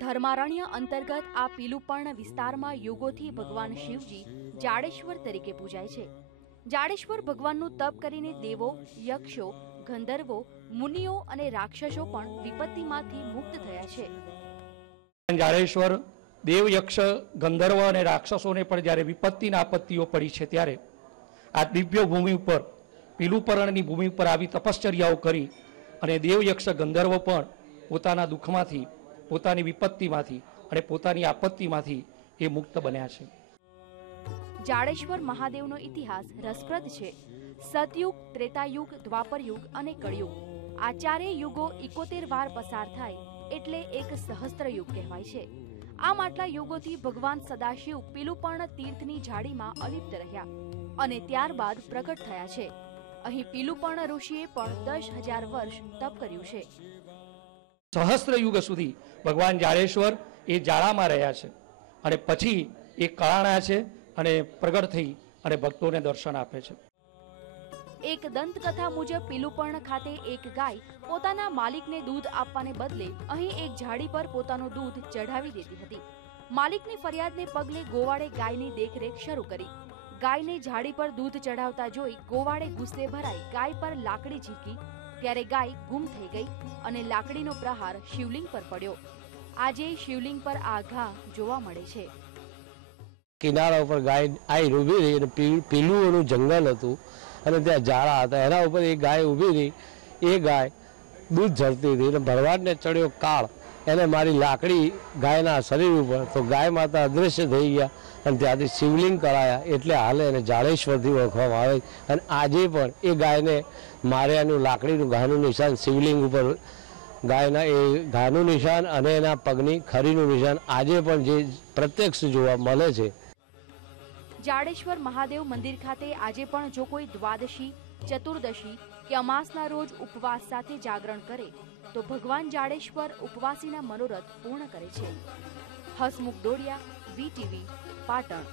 ધર્મારણ્ય અંતર્ગત આ પીલુપર્ણ વિસ્તારમાં યુગોથી ભગવાન શિવજી જાડેશ્વર તરીકે પૂજાય છે. જાડેશ્વર ભગવાનનું તપ કરીને દેવો, યક્ષો, ગંધર્વો, મુનિઓ અને રાક્ષસો પણ વિપત્તિમાંથી મુક્ત થયા છે. જાડેશ્વર, દેવ, યક્ષ, ગંધર્વ અને રાક્ષસોને પણ જ્યારે વિપત્તિના આપત્તિઓ પડી છે ત્યારે આ દિવ્ય ભૂમિ ઉપર, પીલુપર્ણની ભૂમિ ઉપર આવી તપશ્ચર્યાઓ કરી અને દેવયક્ષ ગંધર્વ પણ પોતાના દુઃખમાંથી, પોતાની વિપત્તિમાંથી અને પોતાની આપત્તિમાંથી એ મુક્ત બન્યા છે. જાડેશ્વર મહાદેવનો ઇતિહાસ રસપ્રદ છે. સતયુગ, ત્રેતાયુગ, દ્વાપરયુગ અને કળયુગ. આ ચારેય યુગો ઇકોતેર વાર પસાર થાય એટલે એક સહસ્ત્ર યુગ કહેવાય છે. આમ આટલા યુગોથી ભગવાન સદાશિવ પિલુપર્ણ તીર્થની જાડીમાં અલિપ્ત રહ્યા અને ત્યારબાદ પ્રગટ થયા છે. અહીં પીલુપર્ણ ઋષિએ પણ દસ હજાર વર્ષ તપ કર્યું છે. સહસ્ત્ર યુગ સુધી ભગવાન જાડેશ્વર એ જાળામાં રહ્યા છે અને પછી એ કળાણા છે અને પ્રગટ થઈ અને ભક્તોને દર્શન આપે છે. એક દંતકથા મુજબ પીલુપર્ણ ખાતે એક ગાય પોતાના માલિકને દૂધ આપવાને બદલે અહીં એક ઝાડી પર પોતાનું દૂધ ચઢાવી દેતી હતી. માલિકની ફરિયાદને પગલે ગોવાળે ગાયની દેખરેખ શરૂ કરી. ગાયને ઝાડી પર દૂધ ચઢાવતા જોઈ ગોવાળે ગુસ્સે ભરાઈ ગાય પર લાકડી ઝીકી. ત્યારે ગાય ગુમ થઈ ગઈ અને લાકડીનો પ્રહાર શિવલિંગ પર પડ્યો. આજે શિવલિંગ પર આ ઘા જોવા મળે છે. કિનારા ઉપર ગાય આઈ ઊભી રહી અને પીલું જંગલ હતું અને ત્યાં ઝાડા હતા. એના ઉપર એ ગાય ઊભી રહી. એ ગાય દૂધ ઝરતી હતી અને ભરવાડને ચડ્યો કાળ એને મારી લાકડી ગાયના શરીર ઉપર, તો ગાય માતા અદૃશ્ય થઈ ગયા અને ત્યાંથી શિવલિંગ કરાયા. એટલે હાલે એને જાડેશ્વરથી ઓળખવામાં આવે અને આજે પણ એ ગાયને માર્યાનું લાકડીનું ઘાનું નિશાન, શિવલિંગ ઉપર ગાયના એ ઘાનું નિશાન અને એના પગની ખરીનું નિશાન આજે પણ જે પ્રત્યક્ષ જોવા મળે છે જાડેશ્વર મહાદેવ મંદિર ખાતે આજે પણ જો કોઈ દ્વાદશી, ચતુર્દશી કે અમાસના રોજ ઉપવાસ સાથે જાગરણ કરે, તો ભગવાન જાડેશ્વર ઉપવાસીના મનોરથ પૂર્ણ કરે છે. હસમુખ દોડિયા, વીટીવી, પાટણ.